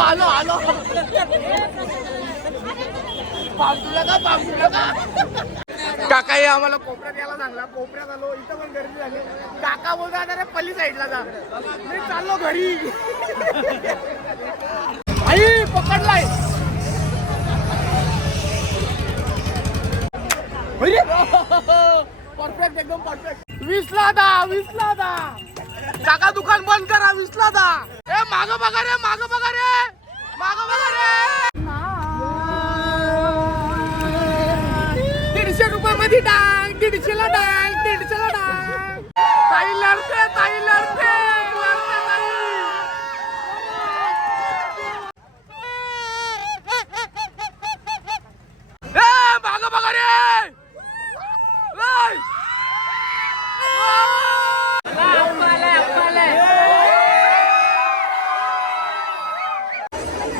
आलो आलो पावसाला का पावसाला का काकाही आम्हाला कोपऱ्यात यायला सांगला. कोपऱ्यात आलो इथं पण गर्दी झाली. काका बोलता अरे पल्ली साईडला जा. मी चाललो घरी. आई पकडलाय. परफेक्ट एकदम परफेक्ट वीसला दा वीसला दा काका दुकान बंद करा विसला दा ए माग बघा रे माग बघा. ताई लढते ताई लढते लढते ताई. ए माग बघा रे ए!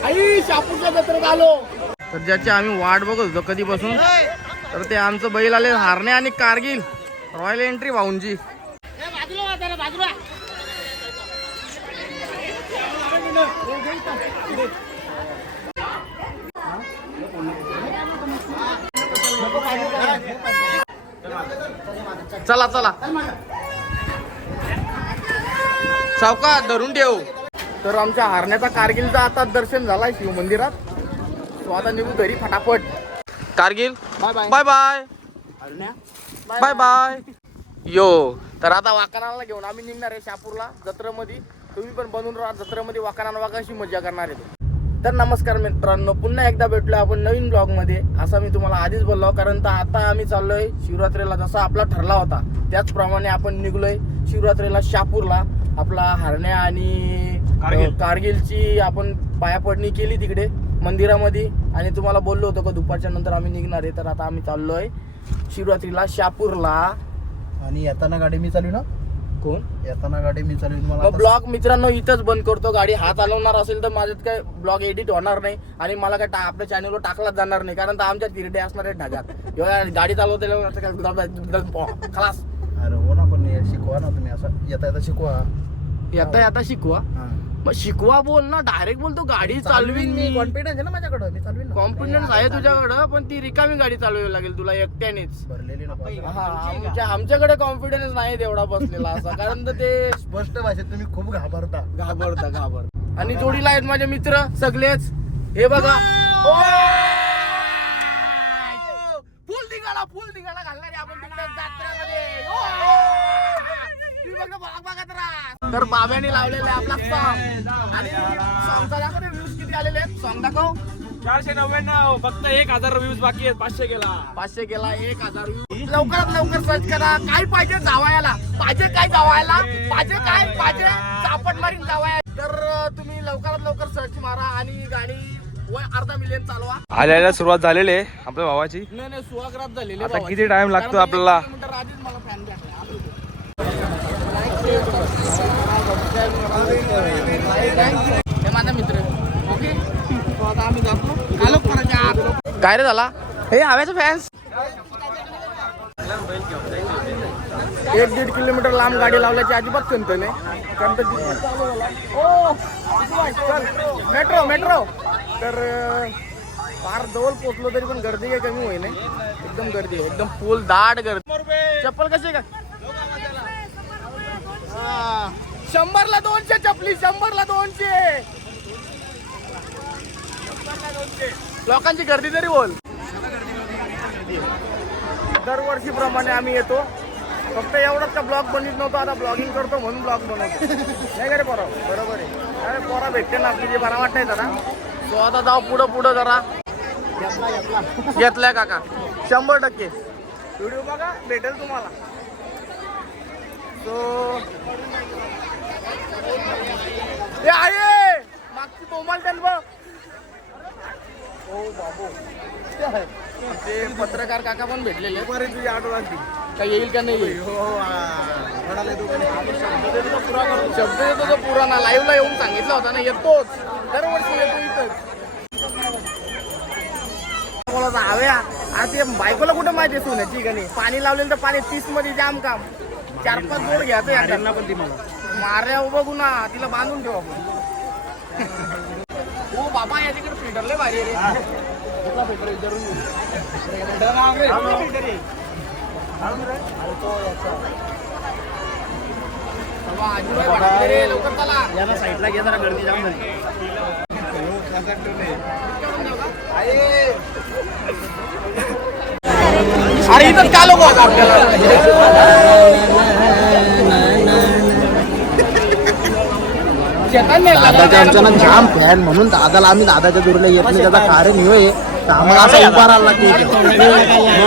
आई शापूरच्या जत्रेत आलो तर ज्याची आम्ही वाट बघत होतो कधीपासून तर ते आमचं बैल आले हारणे आणि कारगिल रॉयल एंट्री भाऊंची चला चला. सावका धरून ठेव. तर आमच्या हारण्याचा कारगिलचा आता दर्शन झालाय शिव मंदिरात. तो आता निघू घरी फटाफट. Kargil? Bye bye bye bye bye bye यो तर आता वाकानाला घेऊन आम्ही निघणार आहे शापूरला जत्रेमध्ये. तुम्ही पण बनवून राहा जत्रेमध्ये वाकाना वागाशी मजा करणार आहे तर नमस्कार मित्रांनो पुन्हा एकदा भेटलो आपण नवीन ब्लॉगमध्ये असं मी तुम्हाला आधीच बोललो कारण तर आता आम्ही चाललोय शिवरात्रीला जसा आपला ठरला होता त्याचप्रमाणे आपण निघलोय शिवरात्रीला शापूरला आपला हरण्या आणि कारगिलची आपण पायापडणी केली तिकडे मंदिरामध्ये. आणि तुम्हाला बोललो होतो का दुपारच्या नंतर आम्ही निघणार आहे तर आता आम्ही चाललोय शिवरात्रीला शापूरला आणि येताना गाडी मी चालू ना कोण? येताना गाडी मी चालू तुम्हाला मग आता- ब्लॉग मित्रांनो इथंच बंद करतो. गाडी हात चालवणार असेल तर माझ्यात काय ब्लॉग एडिट होणार नाही आणि मला काय आपल्या चॅनलवर टाकलाच जाणार नाही. कारण तर आमच्या तिरडे असणार आहेत ढगात. एवढ्या गाडी चालवते खलास. अरे हो ना पण शिकवा ना तुम्ही असं. येता येता शिकवा. येता येता शिकवा. हा. मग शिकवा बोल ना डायरेक्ट बोलतो गाडी चालवीन मी कॉन्फिडन्स आहे ना माझ्याकडे मी चालवीन. कॉन्फिडन्स आहे तुझ्याकडं पण ती रिकामी गाडी चालवावी लागेल तुला एकट्यानेच. भरलेली. हा आमच्या आमच्याकडे कॉन्फिडन्स नाही तेवढा बसलेला असा कारण तर ते स्पष्ट भाषेत तुम्ही खूप घाबरता. घाबरता घाबर आणि जोडीला आहेत माझे मित्र सगळेच. हे बघा. फुल दिगाला फुल दिगाला घालणारे आपण तिकडे जत्रेमध्ये. ओ! तुम्ही बघा बघा बघत राहा तर बाब्याने लावलेला आपला सॉंग आणि सॉंगचा दाखव व्ह्यूज किती आलेले आहेत? सॉंग दाखव. चारशे नव्याण्णव. फक्त एक हजार व्ह्यूज बाकी आहेत. पाचशे गेला. पाचशे गेला एक हजार. लवकरात लवकर सर्च करा. काय पाहिजे जावायला? पाहिजे काय जावायला? पाहिजे काय? पाहिजे चापट मारीन जावाया तर तुम्ही लवकरात लवकर सर्च मारा आणि गाडी व अर्धा मिलियन चालवा. आल्याला सुरुवात झालेली आहे आपल्या भावाची. नाही नाही सुहागरात झालेले आता किती time लागतो आपल्याला? आधीच मला फॅन भेटला. माझा मित्र ओके आम्ही जातो आलो परत काय रे झाला हे हव्याचा फॅन्स एक दीड किलोमीटर लांब गाडी लावल्याची अजिबात खंत नाही. कारण तर ओ, मेट्रो मेट्रो तर फार जवळ पोचलो तरी पण गर्दी काही कमी होई नाही. एकदम गर्दी आहे एकदम फुल दाट गर्दी. चप्पल कशी का? शंभरला दोनशे चपली शंभरला दोनशे. लोकांची गर्दी तरी बोल. दरवर्षी प्रमाणे आम्ही येतो. फक्त एवढंच का ब्लॉग बनवित नव्हतो आता ब्लॉगिंग करतो म्हणून ब्लॉग बनवतो. नाही का रे पोरा? बरोबर आहे. अरे पोरा भेटते ना आपली जे बरा वाटतंय जरा. तो आता जाऊ पुढं पुढं जरा. घेतलाय काका. शंभर टक्के. व्हिडिओ बघा भेटेल तुम्हाला. ए आहे मागची बोमाल त्यान बघ. ओ बाबू. ते पत्रकार काका पण भेटलेले. तुझी आठवण. का येईल का नाही येईल? हो. शब्द देतो तो पुरा पुराणा लाईव्हला येऊन सांगितलं होता ना येतोच. दरवर्षी येतो इथंच. हव्या आता ते बायकोला कुठं माहिती सोन्याची का नाही पाणी लावलेलं तर पाणी तीसमध्ये जाम काम. चार पाच जोड घ्यायचं. त्यांना पण ती मला. मार्या बघू ना तिला बांधून ठेवू आपण. ओ बाबा याच्याकडे फिल्टर लय भारी आहे रे. कुठला फिल्टर विचारून घेऊ. बाबा, आजूबाई भडकले रे लवकर चला. याला साईडला घे जरा गर्दी जाऊन झाली. अरे इथं का लोक? आपल्याला दादाच्या आमच्या ना जाम फॅन म्हणून दादाला आम्ही दादाच्या जोडीला येत नाही त्याचा कारण हे होय तर आम्हाला असा उभा राहिला लागते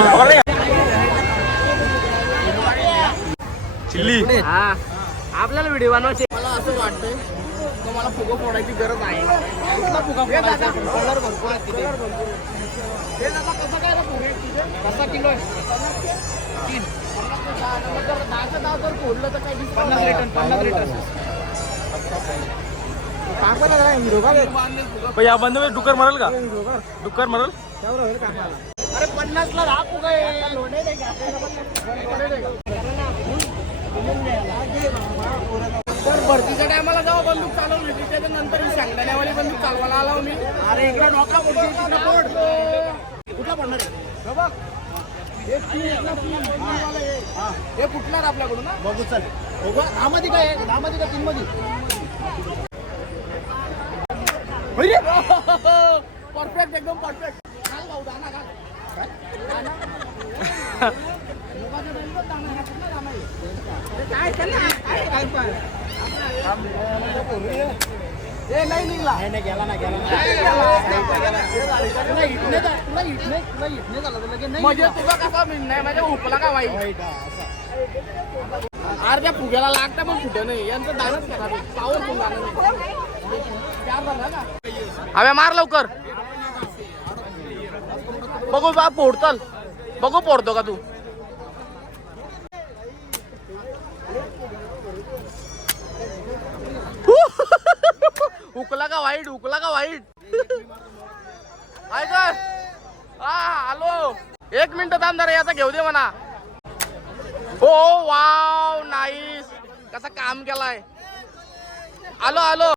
चिल्ली. आपल्याला व्हिडिओ बनवायचे. मला असं वाटतंय की मला फुगं फोडायची गरज आहे. हे कसं किलो आहे. पन्नास दहा. मग जर या बंद डुकर मरल का? डुकर मरल? अरे दे का? तर भरतीच्या टायमाला जेव्हा बंदूक चालवली होती त्याच्यानंतर ही शेंगदाण्यावाली बंदूक चालवायला आला हो मी. अरे इकडे पडतो कुठला पडणार आहे? हे. हे. हे. हे फुटणार आपल्याकडून ना बघू चल. बघू दहामध्ये काय आहे? दहामध्ये का तीन मध्ये परफेक्ट एकदम परफेक्ट घाल भाऊ दाना दाना. दाना दाना? ए नाही निघला गेला ना? तुला तुला झालं नाही म्हणजे कसा नाही म्हणजे उपला का वाई वाईट. अर्ध्या फुग्याला लागतं पण फुटं नाही यांचं दानच करा पावर फुगा अवे मार लवकर. बघू बा फोडतल. बघू फोडतो का तू. उकला का वाईट उकला का वाईट. आहे हा हॅलो एक मिनिट थांब जरा याचा घेऊ दे म्हणा. हो वाव नाईस कसा काम केलाय. आलो आलो.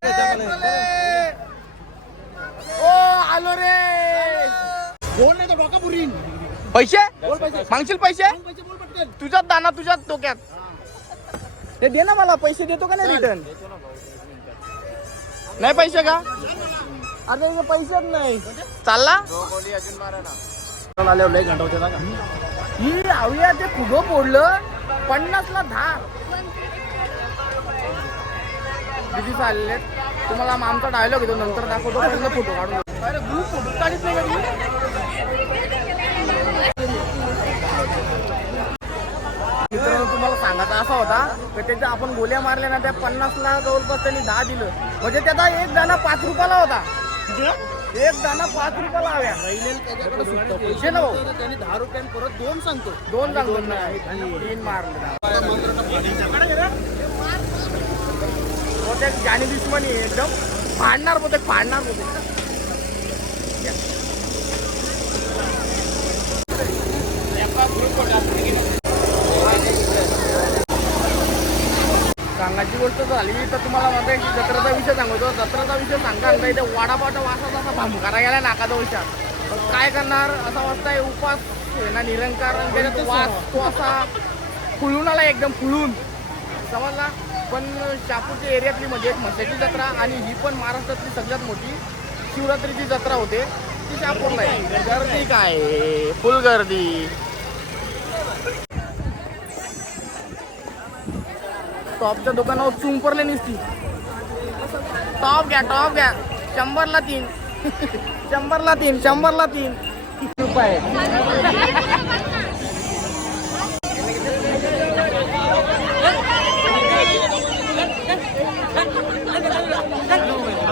ओ आलो रे. बोल नाही तर डोका पुरीन. पैसे? मागशील पैसे? पैसे बोल पटकन. तुझ्यात दाना तुझ्यात डोक्यात. ते दे ना मला पैसे देतो का नाही रिटर्न नाही पैसे का? अरे पैसेच नाही. चालला? आल्यावर लय घंटा होते का ही आवया ते फुगं फोडलं. पन्नासला दहा. किती चालले तुम्हाला आमचा डायलॉग येतो नंतर दाखवतो पहिला फोटो काढून अरे ग्रुप फोटो काढीत नाही का तुम्ही? मित्रांनो तुम्हाला सांगायचा असा होता की त्याच्या आपण गोल्या मारल्या ना त्या पन्नासला जवळपास त्यांनी दहा दिलं. म्हणजे त्याचा एक दाना पाच रुपयाला होता. एक दाना पाच रुपयाला हव्या. पैसे ना भाऊ. त्यांनी दहा रुपयान परत दोन सांगतो. दोन सांगतो. तीन मारले. बहुतेक जानी दुश्मनी एकदम. फाडणार बहुतेक फाडणार बहुतेक सांगायची गोष्ट झाली तर तुम्हाला म्हणता की जत्राचा विषय सांगतो. जत्राचा विषय सांगता सांगता इथे वाडापाटा वासाचा असा भामकारा गेला नाकाजवळच्या तर काय करणार? असा वाजताय उपास ना निरंकार. वास तो असा फुलून आला एकदम फुलून. समजला? पण शहापूरच्या एरियातली म्हणजे एक म्हसाची जत्रा आणि ही पण महाराष्ट्रातली सगळ्यात मोठी शिवरात्रीची जत्रा होते. ती शहापूरला आहे. गर्दी काय? फुल गर्दी. टॉपच्या दुकानावर चुंपरले निसती. टॉप घ्या टॉप घ्या. शंभरला तीन. शंभरला तीन शंभरला तीन. रुपये.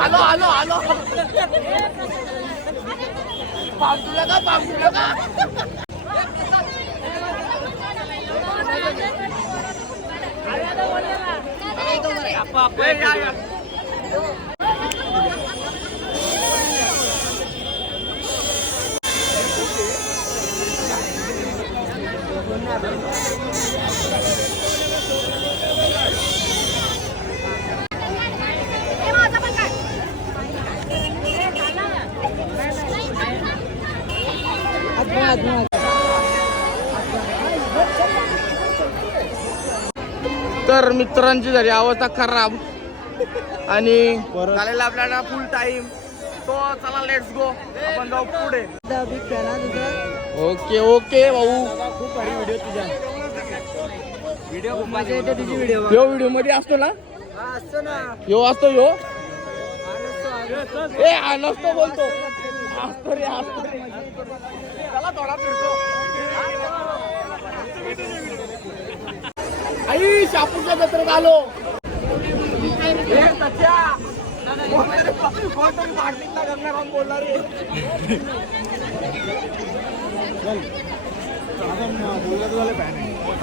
आलो आलो आलो. पांगू नका पांगू नका आपण आपण तर मित्रांची झाली अवस्था खराब. आणि झालेला आपल्याला फुल टाइम तो चला लेट्स गो आपण जाऊ पुढे. ओके ओके भाऊ. खूप भारी व्हिडिओ तुझ्या व्हिडिओ यो व्हिडिओमध्ये असतो ना? यो असतो यो. ए हा नसतो बोलतो. असतो रे असतो रे. आई शापूरच्या जत्रेत आलो ए, सच्या. कोणतरी कोणतरी बाटलीतला गंगाराम बोलला रे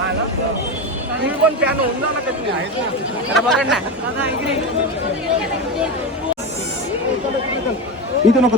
तुम्ही पण फॅन होऊन जा ना कधी अरे बघा ना इथं नको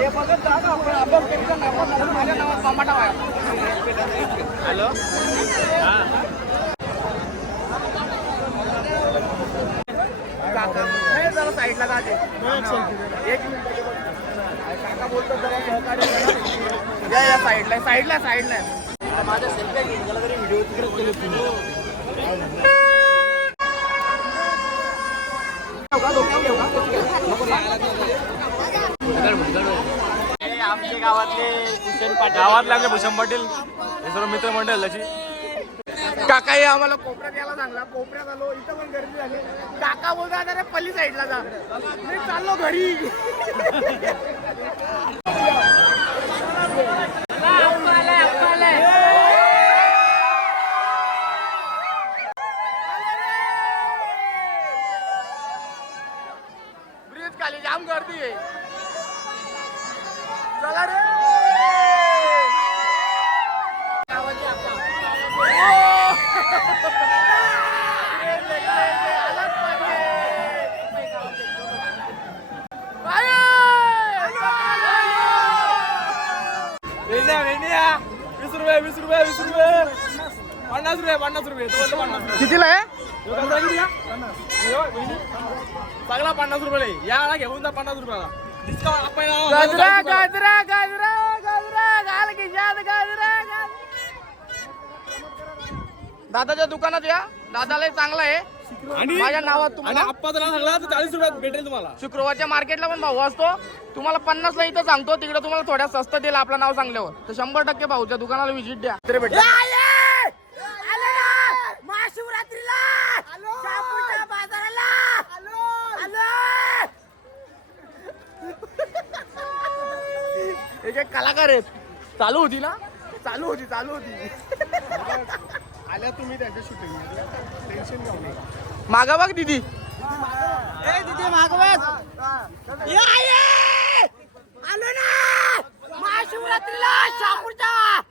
हॅलो? जरा साईडला जाते एक मिनिट काका बोलतो जरा सहकार्य या साईडला साईडला साईडला माझ्या सेल्फ्या घेऊन गेला तरी व्हिडिओ तिकडे केले तुम्ही आमच्या गावातले भूषण पाटील गावातले आमचे भूषण पाटील. हे सर्व मित्रमंडळ त्याची काकाही आम्हाला कोपऱ्यात यायला सांगला. कोपऱ्यात आलो इथं पण गर्दी झाली. काका बोलतात अरे पल्ली साईडला जा. मी चाललो घरी. दादाच्या दुकानात या. दादाला चांगला आहे. आणि माझ्या नावात आणि तुम्हाला आप्पा जर सांगला तर चाळीस रुपयात भेटेल तुम्हाला. शुक्रवारच्या मार्केटला पण भाऊ असतो. तुम्हाला पन्नास ला इथं सांगतो तिकडे तुम्हाला थोड्या स्वस्त देईल आपलं नाव सांगल्यावर. तर शंभर टक्के भाऊच्या दुकानाला व्हिजिट द्या. तरी भेटेल. एक एक कलाकार आहेत. चालू होती ना? चालू होती चालू होती. आल्या तुम्ही त्यांच्या शूटिंग टेन्शन घेऊ नये मागा बघ दीदी. दीदी मागवत आलो ना! महाशिवरात्रीला शापूरच्या!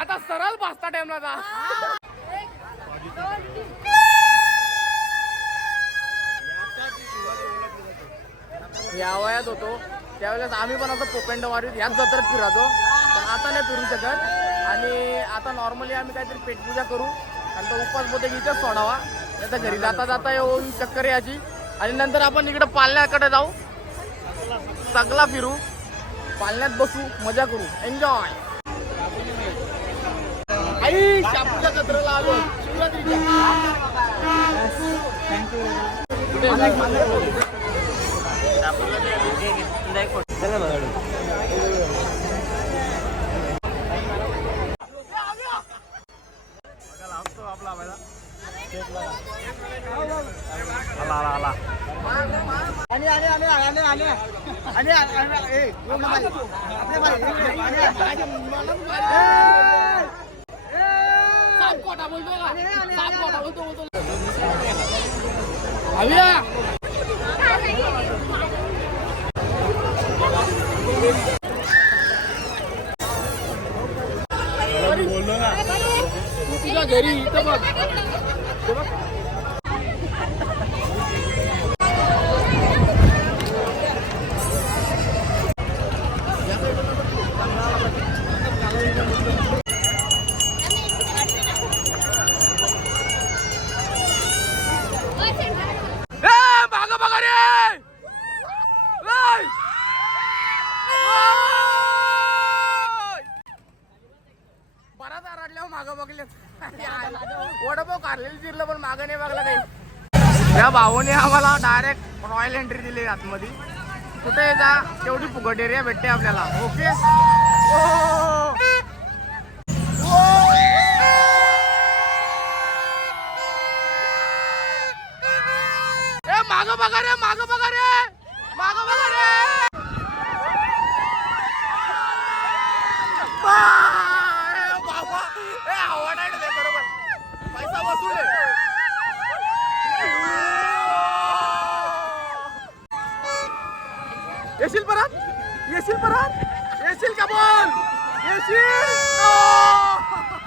आता सरळ पाचता टाइमला जा. या वयात होतो. त्यावेळेस आम्ही पण असं पोपेंड मारीत याच जत्रेत फिरायचो. पण आता नाही फिरू शकत. आणि आता नॉर्मली आम्ही काहीतरी पेटपूजा करू. आणि तो उपास बोते इथेच सोडावा. नाही घरी जाता जाता येऊन चक्कर याची आणि नंतर आपण इकडं पालण्याकडे जाऊ. सगळा फिरू. पालण्यात बसू मजा करू. एन्जॉय आई शापूच्या जत्रेला आलो. शिवरात्रीच्या आला आला आला आणि आणि आणि आणि आणि आणि आणि ए बोल बाई आपले बाई आणि साप कोटा बोलतो का साप कोटा बोलतो बोलतो अभिया बघ ते बघ ए, मागं बघा रे ए! ओय! बराच आरडल्यावर मागं बघले वडापाव कारलेलं चिरलं पण मागं नाही बघला काही या भाऊने आम्हाला डायरेक्ट रॉयल एंट्री दिली आतमध्ये. कुठे जा? तेवढी फुकट एरिया भेटते आपल्याला. ओके ओ oh! येशील परत येशील का बोल? येशील ओ!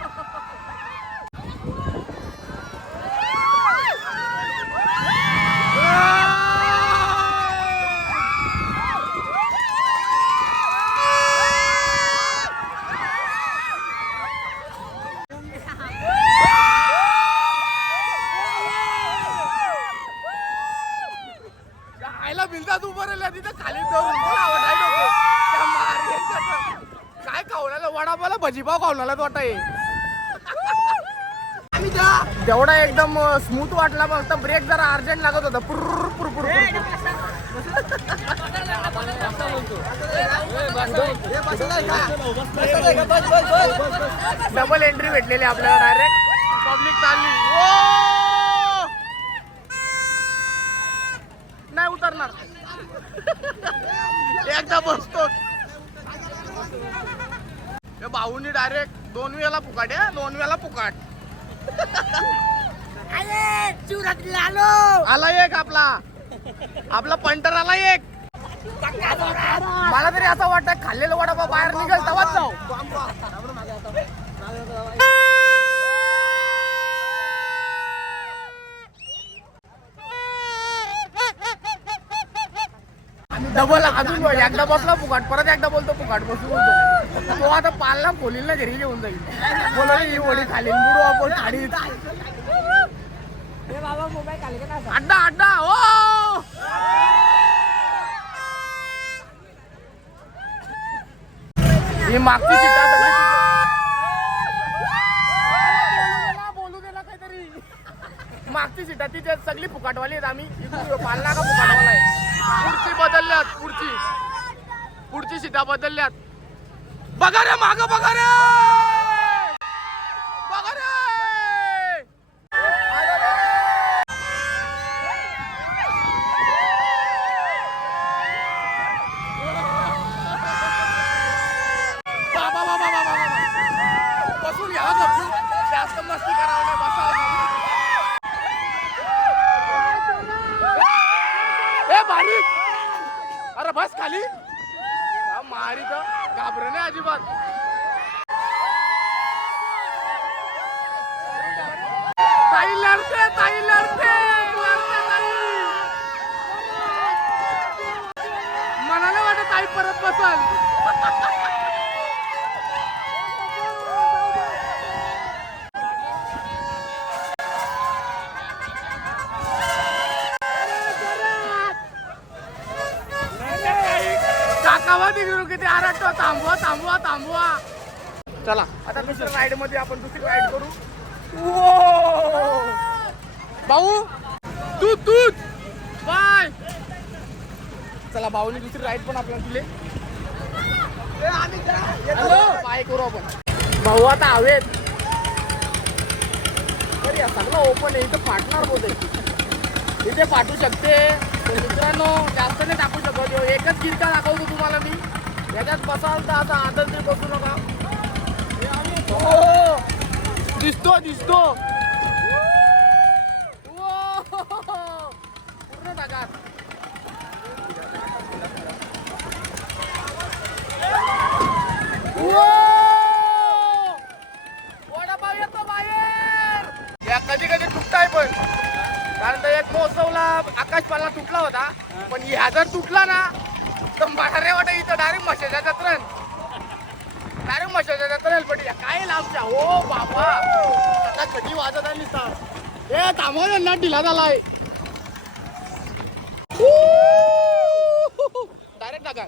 आयला बिलदात उभं राहिल्या तिथं खाली धरून मला आवडाय नको त्या मार्याचं. काय खावण्याला वडापाला भजीपाव खावण्याला वाटा तेवढा एकदम स्मूथ वाटला फक्त ब्रेक जरा अर्जंट लागत होता. पुर्र पुर पुर डबल एंट्री भेटलेली आपल्याला डायरेक्ट पब्लिक चालली! नाही उतरणार. एकदा बसतो. भाऊनी डायरेक्ट दोन वेळा फुकाट आहे दोन वेळा आलो आला. एक आपला. आपला पंटर आला एक. मला तरी असं वाटतं खाल्लेलं वडापाव बाहेर निघेल तवाच जाऊ. डबल अजून एकदा बसला फुकाट. परत एकदा बोलतो फुकाट बसून बोलतो. तो आता पालला खोलील ना घरी घेऊन जाईल. बोला ही वडी खाली. बुडू आपण खाडीत अड्डा अड्डा ओ! ही मागची तिथे- बोलू दे ना काहीतरी. मागची सीट ती सगळी फुकाटवाली आहेत आम्ही. पालना का फुकाटवाला आहे? पुढची बदलल्यात पुढची. पुढची सीटा बदलल्यात. बघा रे माग बघा रे बघा रे आलं रे. बाबा बाबा बाबा बाबा बसून घ्या गपचूप. जास्त मस्ती करावं नाही बसावं ए बारीक अरे बस खाली या मारी तर घाबर नाही अजिबात ताई लढते ताई लढते लढते ताई मनाला वाटत ताई परत बसल काकावा तिकडून किती आरटतो थांबवा थांबवा थांबवा. चला. आता दुसऱ्या राईडमध्ये आपण दुसरी राईड करू. वो! भाऊ तू तूच. बाय. चला भाऊनी दुसरी राईड पण आपल्याला दिली. बाय करू आपण. भाऊ आता हवेत. या सगळं ओपन आहे. इथं फाटणार बोलते इथे फाटू शकते. मित्रांनो जास्त नाही टाकू शकत. एकच किरका दाखवतो तुम्हाला मी. याच्यात बसाल तर आता आदरणी बसू नका. हो दिसतो. दिसतो हो. पूर्ण जागात कधी कधी तुटताय पण. कारण एक महोत्सवला आकाश पाला तुटला होता. पण ह्या जर तुटला ना तर मला रे वाटत इथं डायरेक्ट मशाच्या जत्रेन डायरेक्ट मशाच्या जत्रेल पण काय लांबच्या? हो बाबा. आता कधी वाजत आली सर ए थांबव ना ढिला झालाय. डायरेक्ट टाका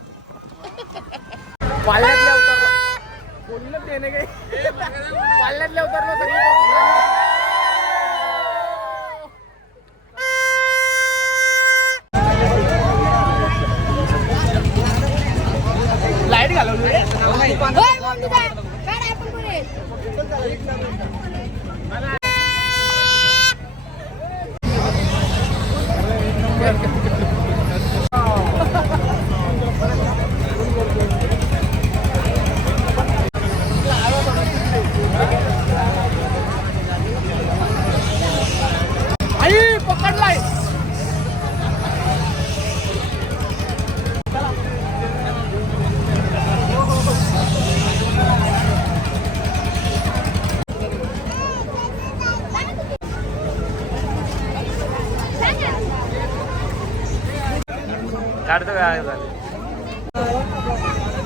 काढतो काय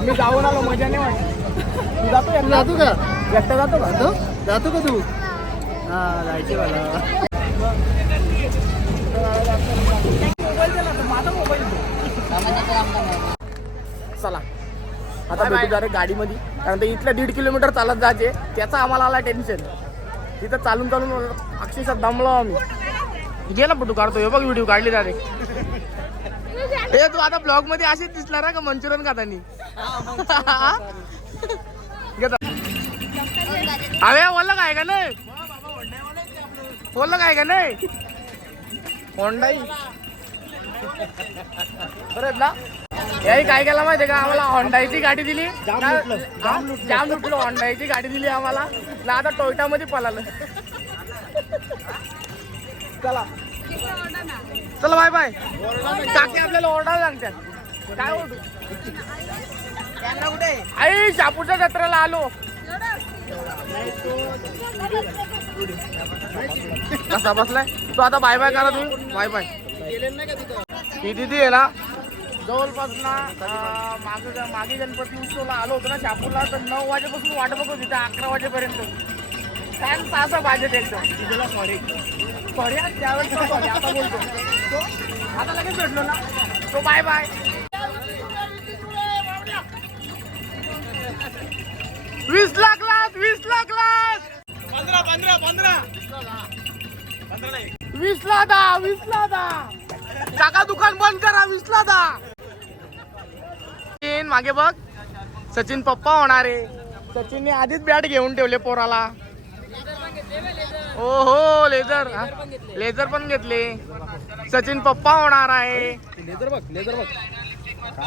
मी जाऊन आलो मजा नाही वाटत. तू जातो एकटा? जातो का? एकटा जातो का? जातो? जातो का तू? हा जायचे मला. चला. आता भेटू जरा गाडीमध्ये. कारण ते इथल्या दीड किलोमीटर चालत जायचे. त्याचा आम्हाला आला टेन्शन तिथं चालून चालून अक्षरशः दमलो आम्ही. गेला फोटो काढतोय. बघ व्हिडिओ काढली डायरेक्ट ए तू आता ब्लॉगमध्ये असेच दिसणार का मंचुरियन खातानी? घेता अरे बोललं काय का नाही? बोललं काय का नाही? होंडाई बरं ना? याही काय केलं माहितीये का? आम्हाला होंडाईची गाडी दिली? जाम लुटलो. होंडाईची गाडी दिली आम्हाला. ना आता टोयटा मध्ये पळालं. चला. चला बाय बाय. काकी आपल्याला ऑर्डर सांगतात काय ओरडू? कॅमेरा कुठे आई शापूरच्या जत्रेला आलो. कसा बसलाय? तू आता बाय बाय करा तुम्ही. Bye bye. ही दिदी आहे ना जवळपास ना अं, मागे मागे गणपती उत्सवला आलो होतो ना शापूरला तर नऊ वाजेपासून वाट बघत होती अकरा वाजेपर्यंत. काय सहा सहा वाजत एकदम. सॉरी त्यावेळेस सॉरी आता बोलतो. तो आता लगेच भेटलो ना. तो बाय बाय. वीस लाख लाख वीस लाख लाख. पंधरा पंधरा पंधरा. दहा दुकान बंद करा वीसला दहा. सचिन मागे बघ. सचिन पप्पा होणार आहे. सचिनने आधीच बॅट घेऊन ठेवले पोराला. ओ हो? लेझर? लेझर पण घेतले. सचिन पप्पा होणार आहे. लेझर बघ लेझर बघ.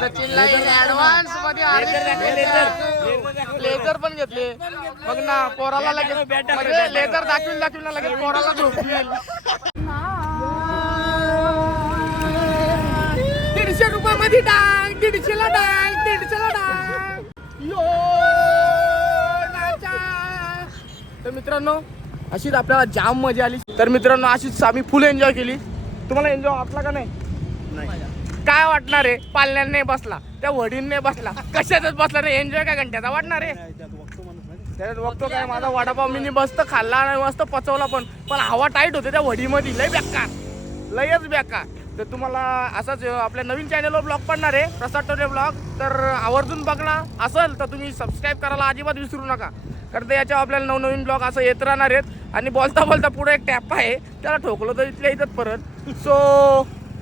सचिनला ऍडव्हान्समध्ये लेझर पण घेतले. बघ ना पोराला लगेच लेझर दाखवील दाखवील ना लगेच पोराला झोपवेल दीडशे रुपये मध्ये डाग दीडशेला डाग दीडशेला डाग. यो नाचा. तर मित्रांनो अशीच आपल्याला जाम मजा आली. तर मित्रांनो अशीच आम्ही फुल एन्जॉय केली. तुम्हाला एन्जॉय वाटला का नाही? काय वाटणार आहे पालण्याने बसला. त्या वडीलने बसला. कशातच बसला रे? एन्जॉय काय घंट्याचा वाटणार आहे त्याच्यात बघतो काय? माझा वडापाव मिनी मस्त खाल्ला आणि मस्त पचवला पण. पण हवा टाईट होते त्या वडीमध्ये. लय बेकार. लयच बेकार. तर तुम्हाला असाच आपल्या नवीन चॅनलवर ब्लॉग पडणार आहे. प्रसाद टोरे ब्लॉग तर आवर्जून बघला असेल तर तुम्ही सबस्क्राईब करायला अजिबात विसरू नका. कारण ते याच्यावर आपल्याला नवनवीन ब्लॉग असं येत राहणार आहेत. आणि बोलता बोलता पुढे एक टॅप आहे. त्याला ठोकलं तर इथल्या इथंच परत. सो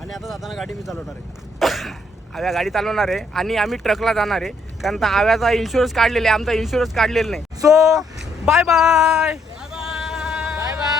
आणि आता जाताना गाडी मी चालवणार आहे. आव्या गाडी चालवणार आहे. आणि आम्ही ट्रकला जाणार आहे. कारण तर आव्याचा इन्शुरन्स काढलेला आहे. आमचा इन्शुरन्स काढलेला नाही. So bye bye bye bye